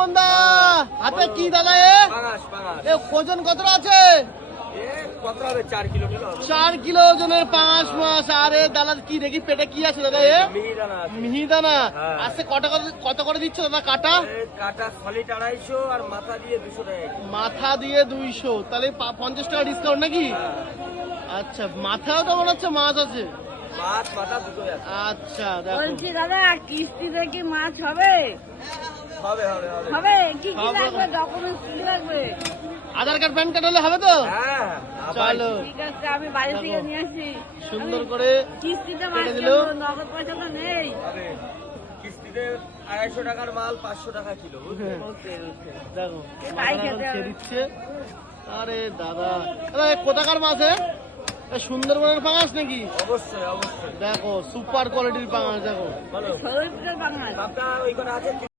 সুমন দা হাতে কি দাদা এ ওজন কতটা আছে? 4 কিলো ওজনের পাঙাশ মাছ। আরে দাদা কি দেখি পেটে কি আছে দাদা? এ মিহিদানা। আজকে কত করে দিচ্ছ দাদা কাটা? কাটা সলিড 250 আর মাথা দিয়ে 200 টাকা। মাথা দিয়ে 200, তাহলে 50 টাকা ডিসকাউন্ট নাকি? আচ্ছা, মাথাও তো মনে হচ্ছে মাছ আছে। মাছ মাথা দুটোই আছে। আচ্ছা দেখো, বলছি দাদা কিস্তিতে কি মাছ হবে? হবে হবে হবে। হবে। কি কি লাগবে? ডকুমেন্টস কি লাগবে? আধার কার্ড প্যান কার্ড হলে হবে তো? হ্যাঁ চলো ঠিক আছে, আমি বাড়ি থেকে নিয়ে আসি। সুন্দর করে কিস্তিতে মাছ কেটে দিল। কেন? নগদ পয়সা তো নেই। হবে। কিস্তিতে 250 টাকার মাল 500 টাকা কিলো। ওকে ওকে। দেখো তাই মাথাটা খেতে এখন খেয়ে হবে। দিচ্ছে। আরে দাদা, দাদা এ কোথাকার মাছ? সুন্দরবনের পাঙাশ নাকি? অবশ্যই অবশ্যই। দেখো সুপার কোয়ালিটির পাঙাশ। দেখো বলো শরীরের বাঙাল। আপনার ওই কটা আছে।